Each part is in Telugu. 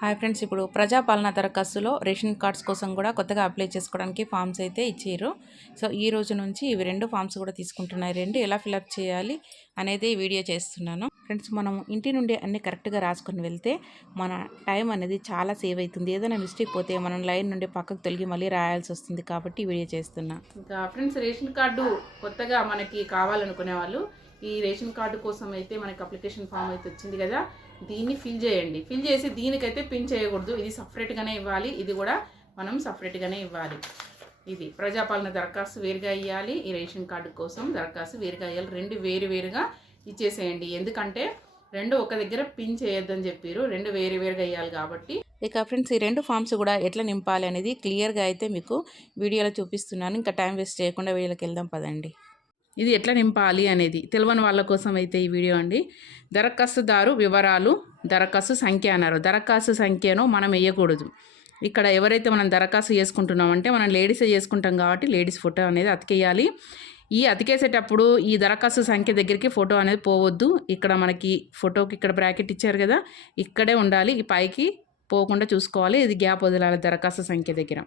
హాయ్ ఫ్రెండ్స్ ఇప్పుడు ప్రజాపాలన దరఖాస్తులో రేషన్ కార్డ్స్ కోసం కూడా కొత్తగా అప్లై చేసుకోవడానికి ఫామ్స్ అయితే ఇచ్చారు. సో ఈ రోజు నుంచి ఇవి రెండు ఫామ్స్ కూడా తీసుకుంటున్నాయి. రెండు ఎలా ఫిలప్ చేయాలి అనేది వీడియో చేస్తున్నాను. ఫ్రెండ్స్ మనం ఇంటి నుండి అన్ని కరెక్ట్గా రాసుకొని వెళ్తే మన టైం అనేది చాలా సేవ్ అవుతుంది. ఏదైనా మిస్టేక్ పోతే మనం లైన్ నుండి పక్కకు తొలగి మళ్ళీ రాయాల్సి వస్తుంది కాబట్టి వీడియో చేస్తున్నా. ఇంకా ఫ్రెండ్స్ రేషన్ కార్డు కొత్తగా మనకి కావాలనుకునే వాళ్ళు ఈ రేషన్ కార్డు కోసం అయితే మనకి అప్లికేషన్ ఫామ్ అయితే వచ్చింది కదా దీన్ని ఫిల్ చేయండి. ఫిల్ చేసి దీనికైతే పిన్ చేయకూడదు. ఇది సపరేట్గానే ఇవ్వాలి. ఇది కూడా మనం సపరేట్గానే ఇవ్వాలి. ఇది ప్రజాపాలన దరఖాస్తు వేరుగా ఇవ్వాలి ఈ రేషన్ కార్డు కోసం దరఖాస్తు వేరుగా ఇవ్వాలి రెండు వేరు వేరుగా ఇచ్చేసేయండి. ఎందుకంటే రెండు ఒక దగ్గర పిన్ చేయొద్దని చెప్పారు. రెండు వేరు వేరుగా ఇవ్వాలి కాబట్టి. ఇక ఫ్రెండ్స్ ఈ రెండు ఫామ్స్ కూడా ఎట్లా నింపాలి అనేది క్లియర్గా అయితే మీకు వీడియోలో చూపిస్తున్నాను. ఇంకా టైం వేస్ట్ చేయకుండా వీడియోలోకి వెళ్దాం పదండి. ఇది ఎట్లా నింపాలి అనేది తెలియని వాళ్ళ కోసం అయితే ఈ వీడియో అండి. దరఖాస్తుదారు వివరాలు దరఖాస్తు సంఖ్య అన్నారు. దరఖాస్తు సంఖ్యను మనం వేయకూడదు. ఇక్కడ ఎవరైతే మనం దరఖాస్తు చేసుకుంటున్నామంటే మనం లేడీసే చేసుకుంటాం కాబట్టి లేడీస్ ఫోటో అనేది అతికేయాలి. ఈ అతికేసేటప్పుడు ఈ దరఖాస్తు సంఖ్య దగ్గరికి ఫోటో అనేది పోవద్దు. ఇక్కడ మనకి ఫోటోకి ఇక్కడ బ్రాకెట్ ఇచ్చారు కదా ఇక్కడే ఉండాలి. ఈ పైకి పోకుండా చూసుకోవాలి. ఇది గ్యాప్ వదలాలి దరఖాస్తు సంఖ్య దగ్గర.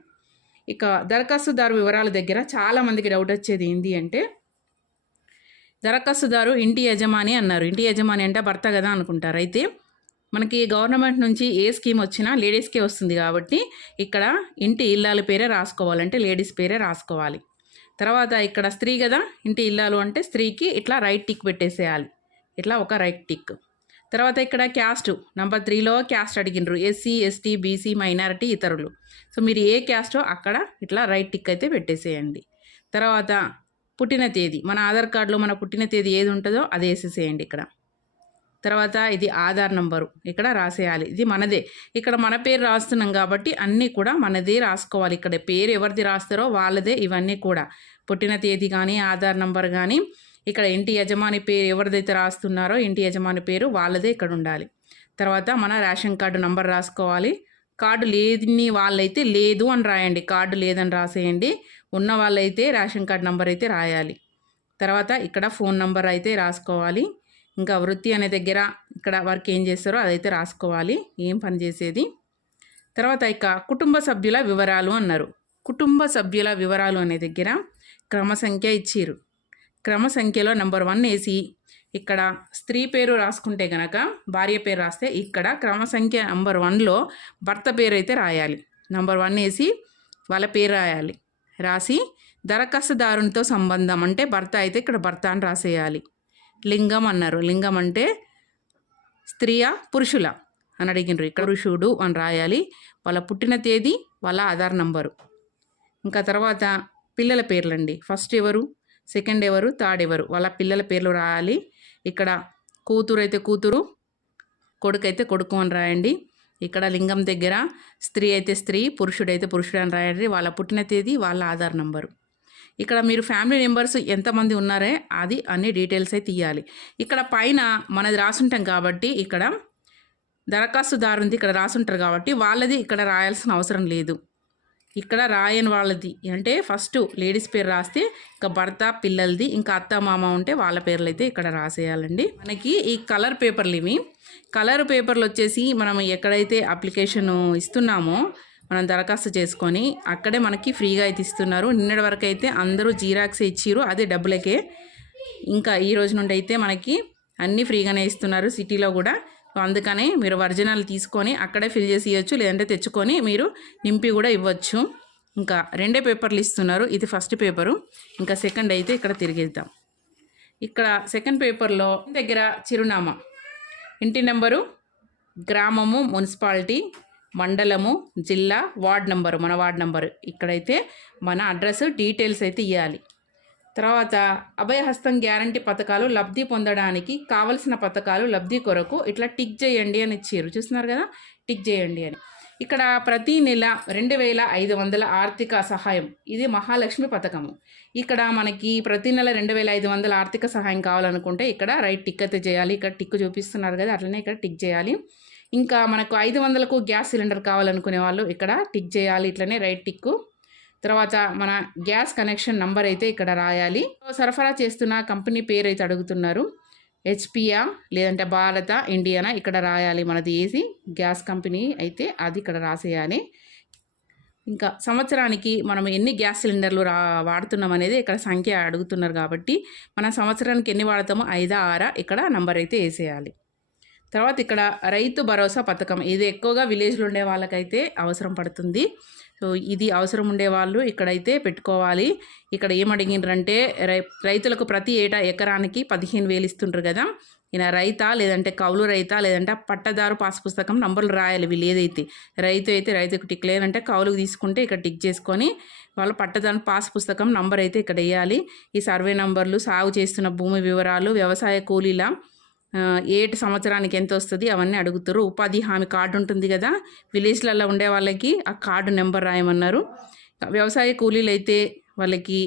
ఇక దరఖాస్తుదారు వివరాల దగ్గర చాలామందికి డౌట్ వచ్చేది ఏంటి అంటే దరఖాస్తుదారు ఇంటి యజమాని అన్నారు. ఇంటి యజమాని అంటే భర్త కదా అనుకుంటారు. అయితే మనకి గవర్నమెంట్ నుంచి ఏ స్కీమ్ వచ్చినా లేడీస్కే వస్తుంది కాబట్టి ఇక్కడ ఇంటి ఇల్లాల పేరే రాసుకోవాలంటే లేడీస్ పేరే రాసుకోవాలి. తర్వాత ఇక్కడ స్త్రీ కదా ఇంటి ఇల్లాలు అంటే స్త్రీకి ఇట్లా రైట్ టిక్ పెట్టేసేయాలి. ఇట్లా ఒక రైట్ టిక్ తర్వాత ఇక్కడ క్యాస్ట్ నెంబర్ త్రీలో క్యాస్ట్ అడిగినరు. ఎస్సీ ఎస్టీ బీసీ మైనారిటీ ఇతరులు. సో మీరు ఏ క్యాస్టో అక్కడ ఇట్లా రైట్ టిక్ అయితే పెట్టేసేయండి. తర్వాత పుట్టిన తేదీ మన ఆధార్ కార్డులో మన పుట్టిన తేదీ ఏది ఉంటుందో అది వేసేసేయండి ఇక్కడ. తర్వాత ఇది ఆధార్ నంబరు ఇక్కడ రాసేయాలి ఇది మనదే. ఇక్కడ మన పేరు రాస్తున్నాం కాబట్టి అన్నీ కూడా మనదే రాసుకోవాలి. ఇక్కడ పేరు ఎవరిది రాస్తారో వాళ్ళదే ఇవన్నీ కూడా. పుట్టిన తేదీ కానీ ఆధార్ నంబర్ కానీ ఇక్కడ ఇంటి యజమాని పేరు ఎవరిదైతే రాస్తున్నారో ఇంటి యజమాని పేరు వాళ్ళదే ఇక్కడ ఉండాలి. తర్వాత మన రేషన్ కార్డు నంబర్ రాసుకోవాలి. కార్డు లేని వాళ్ళైతే లేదు అని రాయండి కార్డు లేదని రాసేయండి. ఉన్న వాళ్ళైతే రేషన్ కార్డ్ నెంబర్ అయితే రాయాలి. తర్వాత ఇక్కడ ఫోన్ నెంబర్ అయితే రాసుకోవాలి. ఇంకా వృత్తి అనే దగ్గర ఇక్కడ వర్క్ ఏం చేస్తారో అదైతే రాసుకోవాలి. ఏం పని చేసేది? తర్వాత ఇక కుటుంబ సభ్యుల వివరాలు అన్నారు. కుటుంబ సభ్యుల వివరాలు అనే దగ్గర క్రమ సంఖ్య ఇచ్చిర్రు. క్రమ సంఖ్యలో నెంబర్ వన్ వేసి ఇక్కడ స్త్రీ పేరు రాసుకుంటే గనక భార్య పేరు రాస్తే ఇక్కడ క్రమ సంఖ్య నెంబర్ వన్లో భర్త పేరు అయితే రాయాలి. నెంబర్ వన్ వేసి వాళ్ళ పేరు రాయాలి. రాసి దరఖాస్తుదారునితో సంబంధం అంటే భర్త అయితే ఇక్కడ భర్త అని రాసేయాలి. లింగం అన్నారు. లింగం అంటే స్త్రీయా పురుషుల అని అడిగినారు. ఇక్కడ పురుషుడు అని రాయాలి. వాళ్ళ పుట్టిన తేదీ వాళ్ళ ఆధార్ నంబరు. ఇంకా తర్వాత పిల్లల పేర్లండి. ఫస్ట్ ఎవరు? సెకండ్ ఎవరు? థర్డ్ ఎవరు? వాళ్ళ పిల్లల పేర్లు రాయాలి. ఇక్కడ కూతురు అయితే కూతురు కొడుకు అయితే కొడుకు అని రాయండి. ఇక్కడ లింగం దగ్గర స్త్రీ అయితే స్త్రీ పురుషుడైతే పురుషుడు అని రాయండి. వాళ్ళ పుట్టిన తేదీ వాళ్ళ ఆధార్ నంబరు. ఇక్కడ మీరు ఫ్యామిలీ మెంబర్స్ ఎంతమంది ఉన్నారే అది అన్ని డీటెయిల్స్ అయితే ఇవ్వాలి ఇక్కడ పైన మనది రాసుంటాం కాబట్టి ఇక్కడ దరఖాస్తుదారుంది ఇక్కడ రాసుంటారు కాబట్టి వాళ్ళది ఇక్కడ రాయాల్సిన అవసరం లేదు. ఇక్కడ రాయని వాళ్ళది. అంటే ఫస్ట్ లేడీస్ పేరు రాస్తే ఇంకా భర్త పిల్లలది ఇంకా అత్త మామ ఉంటే వాళ్ళ పేర్లు అయితే ఇక్కడ రాసేయాలండి. మనకి ఈ కలర్ పేపర్లు ఇవి. కలర్ పేపర్లు వచ్చేసి మనం ఎక్కడైతే అప్లికేషన్ ఇస్తున్నామో మనం దరఖాస్తు చేసుకొని అక్కడే మనకి ఫ్రీగా అయితే ఇస్తున్నారు. నిన్నటి వరకు అయితే అందరూ జీరాక్స్ ఇచ్చిరు అదే డబ్బులకే. ఇంకా ఈ రోజు నుండి అయితే మనకి అన్నీ ఫ్రీగానే ఇస్తున్నారు సిటీలో కూడా. అందుకని మీరు ఒరిజినల్ తీసుకొని అక్కడే ఫిల్ చేసి ఇవ్వచ్చు లేదంటే తెచ్చుకొని మీరు నింపి కూడా ఇవ్వచ్చు. ఇంకా రెండే పేపర్లు ఇస్తున్నారు ఇది ఫస్ట్ పేపరు. ఇంకా సెకండ్ అయితే ఇక్కడ తిరిగిద్దాం. ఇక్కడ సెకండ్ పేపర్లో దగ్గర చిరునామా. ఇంటి నెంబరు గ్రామము మున్సిపాలిటీ మండలము జిల్లా వార్డ్ నెంబరు మన వార్డ్ నెంబరు. ఇక్కడైతే మన అడ్రస్ డీటెయిల్స్ అయితే ఇవ్వాలి తర్వాత అభయహస్తం గ్యారంటీ పథకాలు లబ్ధి పొందడానికి కావలసిన పథకాలు లబ్ధి కొరకు ఇట్లా టిక్ చేయండి అని ఇచ్చారు చూస్తున్నారు కదా? టిక్ చేయండి అని. ఇక్కడ ప్రతి నెల రెండు వేల ఐదు వందల ఆర్థిక సహాయం. ఇది మహాలక్ష్మి పథకము. ఇక్కడ మనకి ప్రతి నెల రెండు వేల ఐదు వందల ఆర్థిక సహాయం కావాలనుకుంటే ఇక్కడ రైట్ టిక్ అయితే చేయాలి. ఇక్కడ టిక్ చూపిస్తున్నారు కదా? అట్లనే ఇక్కడ టిక్ చేయాలి. ఇంకా మనకు ఐదు వందలకు గ్యాస్ సిలిండర్ కావాలనుకునే వాళ్ళు ఇక్కడ టిక్ చేయాలి. ఇట్లనే రైట్ టిక్కు తర్వాత మన గ్యాస్ కనెక్షన్ నంబర్ అయితే ఇక్కడ రాయాలి. సరఫరా చేస్తున్న కంపెనీ పేరు అయితే అడుగుతున్నారు. హెచ్పియా లేదంటే భారత ఇండియానా? ఇక్కడ రాయాలి మనది ఏసి. గ్యాస్ కంపెనీ అయితే అది ఇక్కడ రాసేయాలి. ఇంకా సంవత్సరానికి మనం ఎన్ని గ్యాస్ సిలిండర్లు రా వాడుతున్నాం అనేది ఇక్కడ సంఖ్య అడుగుతున్నారు కాబట్టి మన సంవత్సరానికి ఎన్ని వాడతామో ఐదా ఆరా ఇక్కడ నంబర్ అయితే వేసేయాలి. తర్వాత ఇక్కడ రైతు భరోసా పథకం. ఇది ఎక్కువగా విలేజ్లో ఉండే వాళ్ళకైతే అవసరం పడుతుంది. సో ఇది అవసరం ఉండే వాళ్ళు ఇక్కడైతే పెట్టుకోవాలి. ఇక్కడ ఏం రై రైతులకు ప్రతి ఏటా ఎకరానికి పదిహేను వేలు ఇస్తుంటారు కదా. ఈయన రైతా లేదంటే కౌలు రైతా లేదంటే పట్టదారు పాస్ పుస్తకం నంబర్లు రాయాలి వీళ్ళు ఏదైతే. రైతు అయితే రైతుకు టిక్ లేదంటే కౌలుకు తీసుకుంటే ఇక్కడ టిక్ చేసుకొని వాళ్ళ పట్టదారు పాస్ పుస్తకం నంబర్ అయితే ఇక్కడ వేయాలి. ఈ సర్వే నంబర్లు సాగు చేస్తున్న భూమి వివరాలు వ్యవసాయ కూలీల ఏటి సంవత్సరానికి ఎంత వస్తుంది అవన్నీ అడుగుతారు. ఉపాధి హామీ కార్డు ఉంటుంది కదా విలేజ్లలో ఉండే వాళ్ళకి ఆ కార్డు నెంబర్ రాయమన్నారు. వ్యవసాయ కూలీలు అయితే వాళ్ళకి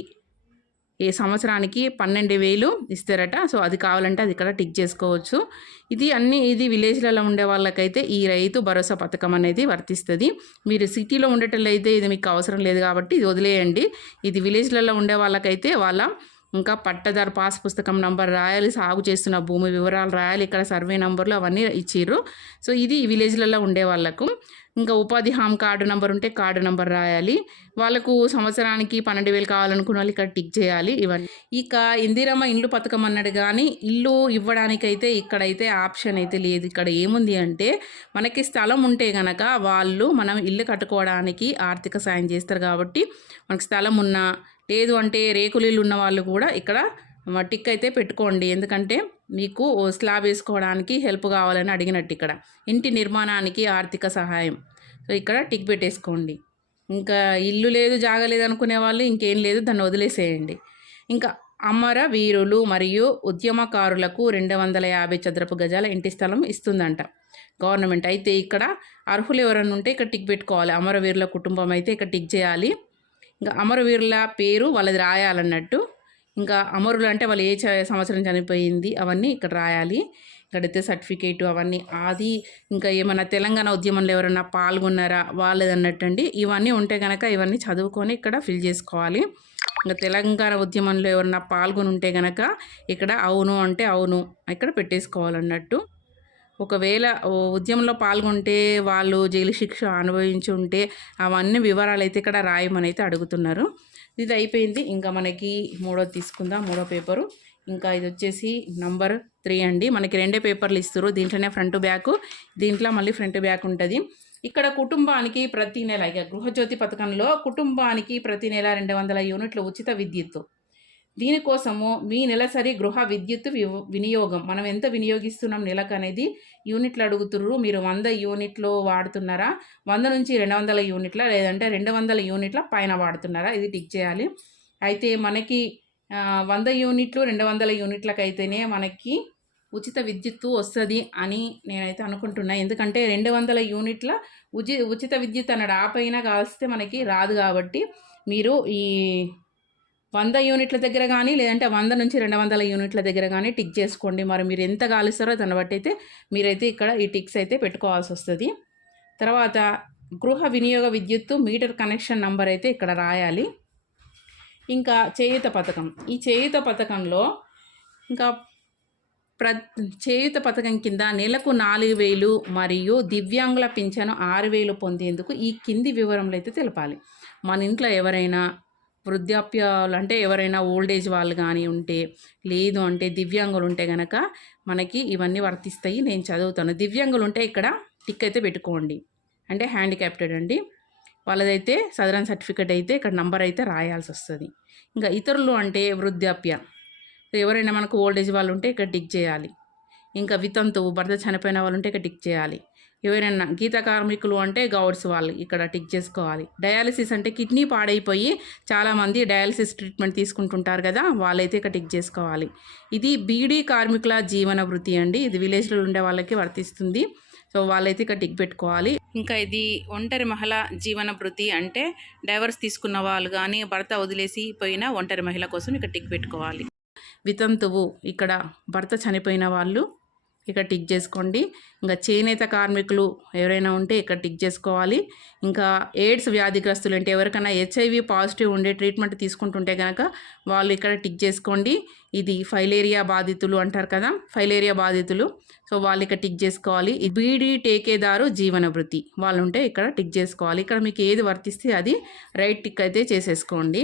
ఏ సంవత్సరానికి పన్నెండు వేలు ఇస్తారట. సో అది కావాలంటే అది ఇక్కడ టిక్ చేసుకోవచ్చు. ఇది అన్ని ఇది విలేజ్లలో ఉండే వాళ్ళకైతే ఈ రైతు భరోసా పథకం అనేది వర్తిస్తుంది. మీరు సిటీలో ఉండేటట్లయితే ఇది మీకు అవసరం లేదు కాబట్టి ఇది వదిలేయండి. ఇది విలేజ్లలో ఉండే వాళ్ళకైతే వాళ్ళ ఇంకా పట్టదారు పాస్ పుస్తకం నంబర్ రాయాలి సాగు చేస్తున్న భూమి వివరాలు రాయాలి ఇక్కడ సర్వే నంబర్లు అవన్నీ ఇచ్చిర్రు. సో ఇది విలేజ్లలో ఉండే వాళ్ళకు. ఇంకా ఉపాధి హామీ కార్డు నంబర్ ఉంటే కార్డు నంబర్ రాయాలి. వాళ్ళకు సంవత్సరానికి పన్నెండు వేలు కావాలనుకున్న వాళ్ళు ఇక్కడ టిక్ చేయాలి. ఇవన్నీ. ఇక ఇందిరమ్మ ఇల్లు పథకం అన్నాడు కానీ ఇల్లు ఇవ్వడానికైతే ఇక్కడైతే ఆప్షన్ అయితే లేదు. ఇక్కడ ఏముంది అంటే మనకి స్థలం ఉంటే గనక వాళ్ళు మనం ఇల్లు కట్టుకోవడానికి ఆర్థిక సాయం చేస్తారు కాబట్టి మనకి స్థలం ఉన్నా లేదు అంటే రేకులు ఉన్న వాళ్ళు కూడా ఇక్కడ టిక్ అయితే పెట్టుకోండి. ఎందుకంటే మీకు ఓ స్లాబ్ వేసుకోవడానికి హెల్ప్ కావాలని అడిగినట్టు ఇక్కడ. ఇంటి నిర్మాణానికి ఆర్థిక సహాయం. సో ఇక్కడ టిక్ పెట్టేసుకోండి. ఇంకా ఇల్లు లేదు జాగలేదు అనుకునే వాళ్ళు ఇంకేం లేదు దాన్ని వదిలేసేయండి. ఇంకా అమర వీరులు మరియు ఉద్యమకారులకు రెండు వందల యాభై చదరపు గజాల ఇంటి స్థలం ఇస్తుందంట. గవర్నమెంట్ అయితే ఇక్కడ అర్హులు ఎవరైనా ఉంటే ఇక్కడ టిక్ పెట్టుకోవాలి. అమరవీరుల కుటుంబం అయితే ఇక్కడ టిక్ చేయాలి. ఇంకా అమరవీరుల పేరు వాళ్ళది రాయాలన్నట్టు. ఇంకా అమరులు అంటే వాళ్ళు ఏ చ- సంవత్సరం చనిపోయింది అవన్నీ ఇక్కడ రాయాలి. ఇక్కడైతే సర్టిఫికేట్ అవన్నీ అది ఇంకా ఏమైనా తెలంగాణ ఉద్యమంలో ఎవరైనా పాల్గొన్నారా వాళ్ళది అండి ఇవన్నీ ఉంటే కనుక ఇవన్నీ చదువుకొని ఇక్కడ ఫిల్ చేసుకోవాలి. ఇంకా తెలంగాణ ఉద్యమంలో ఎవరైనా పాల్గొని ఉంటే కనుక ఇక్కడ అవును అంటే అవును. ఇక్కడ పెట్టేసుకోవాలన్నట్టు. ఒకవేళ ఉద్యమంలో పాల్గొంటే వాళ్ళు జైలు శిక్ష అనుభవించి ఉంటే అవన్నీ వివరాలు అయితే ఇక్కడ రాయమని అయితే అడుగుతున్నారు. ఇది అయిపోయింది. ఇంకా మనకి మూడో తీసుకుందాం. మూడో పేపరు. ఇంకా ఇది వచ్చేసి నంబర్ త్రీ అండి. మనకి రెండే పేపర్లు ఇస్తారు దీంట్లోనే ఫ్రంట్ బ్యాక్. దీంట్లో మళ్ళీ ఫ్రంట్ బ్యాక్ ఉంటుంది. ఇక్కడ కుటుంబానికి ప్రతి నెల ఇక గృహజ్యోతి పథకంలో కుటుంబానికి ప్రతి నెల రెండు వందల యూనిట్ల ఉచిత విద్యుత్తు. దీనికోసము మీ నెలసరి గృహ విద్యుత్ వి- వినియోగం. మనం ఎంత వినియోగిస్తున్నాం నెలకు అనేది యూనిట్లు అడుగుతుర్రు. మీరు వంద యూనిట్లు వాడుతున్నారా? వంద నుంచి రెండు వందల యూనిట్ల లేదంటే రెండు వందల యూనిట్ల పైన వాడుతున్నారా? ఇది టిక్ చేయాలి. అయితే మనకి వంద యూనిట్లు రెండు వందల యూనిట్లకైతేనే మనకి ఉచిత విద్యుత్తు వస్తుంది అని నేనైతే అనుకుంటున్నా. ఎందుకంటే రెండు వందల యూనిట్ల ఉచి ఉచిత విద్యుత్ అన్నాడు ఆ పైన మనకి రాదు కాబట్టి మీరు ఈ వంద యూనిట్ల దగ్గర కానీ లేదంటే వంద నుంచి రెండు వందల యూనిట్ల దగ్గర కానీ టిక్ చేసుకోండి. మరి మీరు ఎంత కాలుస్తారో దాన్ని బట్టి అయితే మీరైతే ఇక్కడ ఈ టిక్స్ అయితే పెట్టుకోవాల్సి వస్తుంది. తర్వాత గృహ వినియోగ విద్యుత్తు మీటర్ కనెక్షన్ నంబర్ అయితే ఇక్కడ రాయాలి. ఇంకా చేయుత పథకం. ఈ చేయుత పథకంలో ఇంకా ప్ర చేయుత పథకం కింద నెలకు నాలుగు వేలు మరియు దివ్యాంగుల పింఛను ఆరు వేలు పొందేందుకు ఈ కింది వివరములు అయితే తెలపాలి. మన ఇంట్లో ఎవరైనా వృద్ధాప్యాలు అంటే ఎవరైనా ఓల్డ్ ఏజ్ వాళ్ళు కానీ ఉంటే లేదు అంటే దివ్యాంగులు ఉంటే గనక మనకి ఇవన్నీ వర్తిస్తాయి నేను చదువుతాను. దివ్యాంగులు ఉంటే ఇక్కడ టిక్ అయితే పెట్టుకోండి. అంటే హ్యాండిక్యాప్టెడ్ అండి. వాళ్ళదైతే సదరన్ సర్టిఫికేట్ అయితే ఇక్కడ నంబర్ అయితే రాయాల్సి వస్తుంది ఇంకా ఇతరులు అంటే వృద్ధాప్య. ఎవరైనా మనకు ఓల్డ్ ఏజ్ వాళ్ళు ఉంటే ఇక్కడ టిక్ చేయాలి. ఇంకా వితంతువు భర్త చనిపోయిన వాళ్ళు ఉంటే ఇక్కడ టిక్ చేయాలి. ఎవరైనా గీత కార్మికులు అంటే గౌడ్స్ వాళ్ళు ఇక్కడ టిక్ చేసుకోవాలి. డయాలసిస్ అంటే కిడ్నీ పాడైపోయి చాలామంది డయాలసిస్ ట్రీట్మెంట్ తీసుకుంటుంటారు కదా వాళ్ళైతే ఇక్కడ టిక్ చేసుకోవాలి. ఇది బీడీ కార్మికుల జీవన వృత్తి అండి. ఇది విలేజ్లో ఉండే వాళ్ళకి వర్తిస్తుంది. సో వాళ్ళైతే ఇక్కడ టిక్ పెట్టుకోవాలి. ఇంకా ఇది ఒంటరి మహిళ జీవన భృతి అంటే డైవర్స్ తీసుకున్న వాళ్ళు కానీ భర్త వదిలేసి పోయిన ఒంటరి మహిళ కోసం ఇక్కడ టిక్ పెట్టుకోవాలి. వితంతువు ఇక్కడ భర్త చనిపోయిన వాళ్ళు ఇక్కడ టిక్ చేసుకోండి. ఇంకా చేనేత కార్మికులు ఎవరైనా ఉంటే ఇక్కడ టిక్ చేసుకోవాలి. ఇంకా ఎయిడ్స్ వ్యాధిగ్రస్తులు అంటే ఎవరికైనా హెచ్ఐవి పాజిటివ్ ఉండే ట్రీట్మెంట్ తీసుకుంటుంటే కనుక వాళ్ళు ఇక్కడ టిక్ చేసుకోండి. ఇది ఫైలేరియా బాధితులు అంటారు కదా ఫైలేరియా బాధితులు. సో వాళ్ళు ఇక్కడ టిక్ చేసుకోవాలి. బీడీ టేకేదారు జీవన వృత్తి. వాళ్ళు ఉంటే ఇక్కడ టిక్ చేసుకోవాలి. ఇక్కడ మీకు ఏది వర్తిస్తే అది రైట్ టిక్ అయితే చేసేసుకోండి.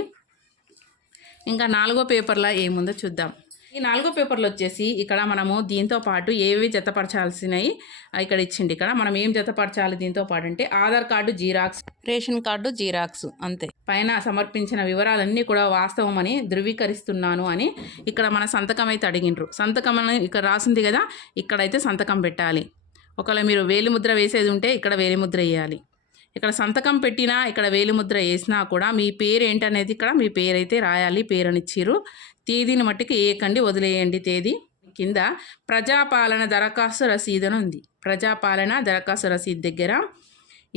ఇంకా నాలుగో పేపర్లో ఏముందో చూద్దాం. ఈ నాలుగో పేపర్లు వచ్చేసి ఇక్కడ మనము దీంతో పాటు ఏవి జతపరచాల్సినవి ఇక్కడ ఇచ్చిండి ఇక్కడ. మనం ఏం జతపరచాలి దీంతో పాటు అంటే Aadhaar card xerox ration card xerox అంతే. పైన సమర్పించిన వివరాలన్నీ కూడా వాస్తవమని ధృవీకరిస్తున్నాను అని ఇక్కడ మన సంతకం అయితే అడిగిండ్రు. సంతకం అని ఇక్కడ రాసింది కదా ఇక్కడైతే సంతకం పెట్టాలి. ఒకవేళ మీరు వేలిముద్ర వేసేది ఉంటే ఇక్కడ వేలిముద్ర వేయాలి. ఇక్కడ సంతకం పెట్టినా ఇక్కడ వేలిముద్ర వేసినా కూడా మీ పేరు ఏంటనేది ఇక్కడ మీ పేరు అయితే రాయాలి పేరుని ఇచ్చిర్రు తేదీని మట్టికి ఏకండి వదిలేయండి తేదీ. కింద ప్రజాపాలన దరఖాస్తు రసీదు అని ఉంది. ప్రజాపాలన దరఖాస్తు రసీదు దగ్గర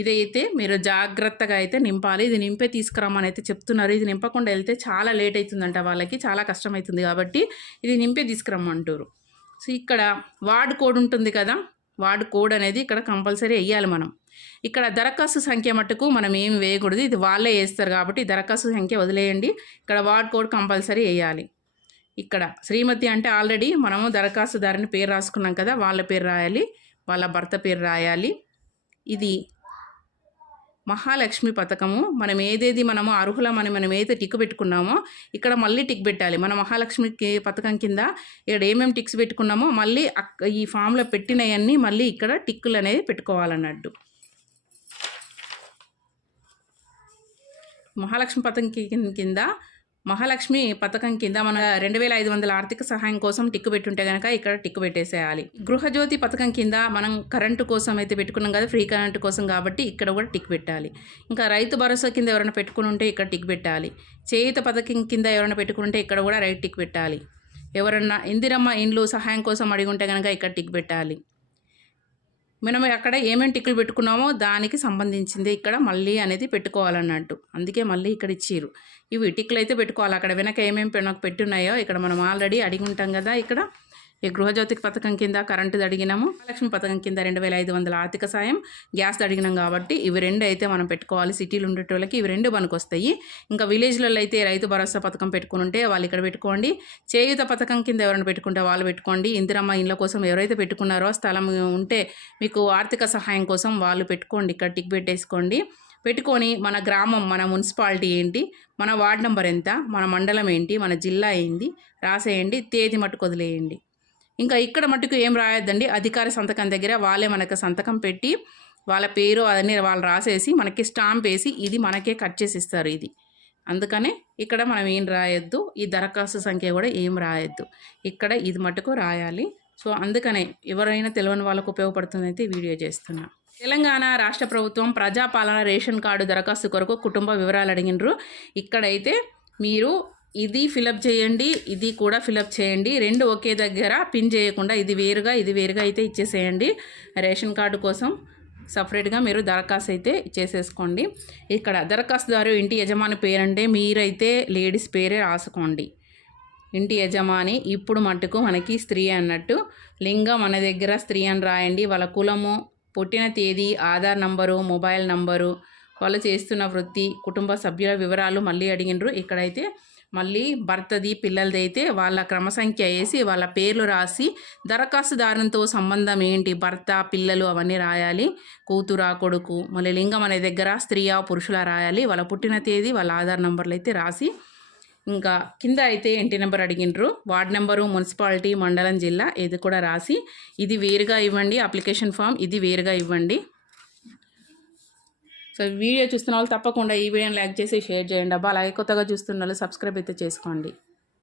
ఇదైతే మీరు జాగ్రత్తగా అయితే నింపాలి. ఇది నింపే తీసుకురమ్మని అయితే చెప్తున్నారు. ఇది నింపకుండా వెళ్తే చాలా లేట్ అవుతుందంట వాళ్ళకి చాలా కష్టమవుతుంది కాబట్టి ఇది నింపే తీసుకురమ్మంటారు. సో ఇక్కడ వార్డ్ కోడ్ ఉంటుంది కదా వార్డు కోడ్ అనేది ఇక్కడ కంపల్సరీ వేయాలి మనం. ఇక్కడ దరఖాస్తు సంఖ్య మట్టుకు మనం ఏం వేయకూడదు. ఇది వాళ్ళే వేస్తారు కాబట్టి దరఖాస్తు సంఖ్య వదిలేయండి. ఇక్కడ వార్డ్ కోడ్ కంపల్సరీ వేయాలి ఇక్కడ శ్రీమతి అంటే ఆల్రెడీ మనము దరఖాస్తుదారుని పేరు రాసుకున్నాం కదా వాళ్ళ పేరు రాయాలి వాళ్ళ భర్త పేరు రాయాలి. ఇది మహాలక్ష్మి పథకము. మనం ఏదేది మనము అర్హులమని మనం ఏదైతే టిక్ పెట్టుకున్నామో ఇక్కడ మళ్ళీ టిక్ పెట్టాలి. మన మహాలక్ష్మి పథకం కింద ఇక్కడ ఏమేమి టిక్స్ పెట్టుకున్నామో మళ్ళీ ఈ ఫామ్లో పెట్టినవన్నీ మళ్ళీ ఇక్కడ టిక్కులు అనేది పెట్టుకోవాలన్నట్టు. మహాలక్ష్మి పథకం కింద మహాలక్ష్మి పథకం కింద మన రెండు వేల ఐదు వందల ఆర్థిక సహాయం కోసం టిక్కు పెట్టుంటే కనుక ఇక్కడ టిక్కు పెట్టేసేయాలి. గృహజ్యోతి పథకం కింద మనం కరెంటు కోసం అయితే పెట్టుకున్నాం కదా ఫ్రీ కరెంటు కోసం కాబట్టి ఇక్కడ కూడా టిక్ పెట్టాలి. ఇంకా రైతు భరోసా కింద ఎవరైనా పెట్టుకుని ఉంటే ఇక్కడ టిక్ పెట్టాలి. చేయుత పథకం కింద ఎవరైనా పెట్టుకుంటే ఇక్కడ కూడా రైట్ టిక్ పెట్టాలి. ఎవరన్నా ఇందిరమ్మ ఇండ్లు సహాయం కోసం అడిగి ఉంటే కనుక ఇక్కడ టిక్ పెట్టాలి. మనం అక్కడ ఏమేమి టిక్కులు పెట్టుకున్నామో దానికి సంబంధించింది ఇక్కడ మళ్ళీ అనేది పెట్టుకోవాలన్నట్టు. అందుకే మళ్ళీ ఇక్కడ ఇచ్చిర్రు. ఇవి టిక్కులు అయితే పెట్టుకోవాలి. అక్కడ వెనక ఏమేమి పెట్టున్నాయో ఇక్కడ మనం ఆల్రెడీ అడిగి ఉంటాం కదా ఇక్కడ. ఈ గృహజ్యోతికి పథకం కింద కరెంటుది అడిగినాము లక్ష్మి పథకం కింద రెండు వేల ఐదు వందల ఆర్థిక సాయం గ్యాస్ అడిగినాం కాబట్టి ఇవి రెండు అయితే మనం పెట్టుకోవాలి. సిటీలు ఉండేటోళ్ళకి ఇవి రెండు మనకు వస్తాయి ఇంకా విలేజ్లలో అయితే రైతు భరోసా పథకం పెట్టుకుని ఉంటే వాళ్ళు ఇక్కడ పెట్టుకోండి. చేయుత పథకం కింద ఎవరైనా పెట్టుకుంటే వాళ్ళు పెట్టుకోండి. ఇందిరమ్మ ఇళ్ళ కోసం ఎవరైతే పెట్టుకున్నారో స్థలం ఉంటే మీకు ఆర్థిక సహాయం కోసం వాళ్ళు పెట్టుకోండి. ఇక్కడ టిక్ పెట్టేసుకోండి. పెట్టుకొని మన గ్రామం మన మున్సిపాలిటీ ఏంటి మన వార్డ్ నెంబర్ ఎంత మన మండలం ఏంటి మన జిల్లా ఏంటి రాసేయండి. తేదీ మట్టుకు వదిలేయండి. ఇంకా ఇక్కడ మటుకు ఏం రాయొద్దండి? అధికారి సంతకం దగ్గర వాళ్ళే మనకు సంతకం పెట్టి వాళ్ళ పేరు అవన్నీ వాళ్ళు రాసేసి మనకి స్టాంప్ వేసి ఇది మనకే కట్ చేసి ఇస్తారు ఇది. అందుకనే ఇక్కడ మనం ఏం రాయొద్దు? ఈ దరఖాస్తు సంఖ్య కూడా ఏం రాయొద్దు? ఇక్కడ ఇది మటుకు రాయాలి. సో అందుకనే ఎవరైనా తెలియని వాళ్ళకు ఉపయోగపడుతుందైతే వీడియో చేస్తున్నా. తెలంగాణ రాష్ట్ర ప్రభుత్వం ప్రజాపాలన రేషన్ కార్డు దరఖాస్తు కొరకు కుటుంబ వివరాలు అడిగినరు. ఇక్కడైతే మీరు ఇది ఫిలప్ చేయండి ఇది కూడా ఫిలప్ చేయండి. రెండు ఒకే దగ్గర పిన్ చేయకుండా ఇది వేరుగా ఇది వేరుగా అయితే ఇచ్చేసేయండి. రేషన్ కార్డు కోసం సపరేట్గా మీరు దరఖాస్తు అయితే చేసేసుకోండి ఇక్కడ దరఖాస్తుదారు ఇంటి యజమాని పేరంటే మీరైతే లేడీస్ పేరే రాసుకోండి. ఇంటి యజమాని ఇప్పుడు మట్టుకు మనకి స్త్రీ అన్నట్టు లింగం మన దగ్గర స్త్రీ అని రాయండి. వాళ్ళ కులము పుట్టిన తేదీ ఆధార్ నంబరు మొబైల్ నంబరు వాళ్ళు చేస్తున్న వృత్తి కుటుంబ సభ్యుల వివరాలు మళ్ళీ అడిగినరు. ఇక్కడైతే మళ్ళీ భర్తది పిల్లలది అయితే వాళ్ళ క్రమ సంఖ్య వేసి వాళ్ళ పేర్లు రాసి దరఖాస్తుదారునితో సంబంధం ఏంటి? భర్త పిల్లలు అవన్నీ రాయాలి. కూతురా కొడుకు మళ్ళీ లింగం అనే దగ్గర స్త్రీయా పురుషుల రాయాలి. వాళ్ళ పుట్టిన తేదీ వాళ్ళ ఆధార్ నెంబర్లు అయితే రాసి ఇంకా కింద అయితే ఇంటి నెంబర్ అడిగినరు వార్డ్ నెంబరు మున్సిపాలిటీ మండలం జిల్లా ఇది కూడా రాసి ఇది వేరుగా ఇవ్వండి. అప్లికేషన్ ఫామ్ ఇది వేరుగా ఇవ్వండి. సో వీడియో చూస్తున్న వాళ్ళు తప్పకుండా ఈ వీడియోని లైక్ చేసి షేర్ చేయండి అబ్బా. అలాగే కొత్తగా చూస్తున్న వాళ్ళు సబ్స్క్రైబ్ అయితే చేసుకోండి.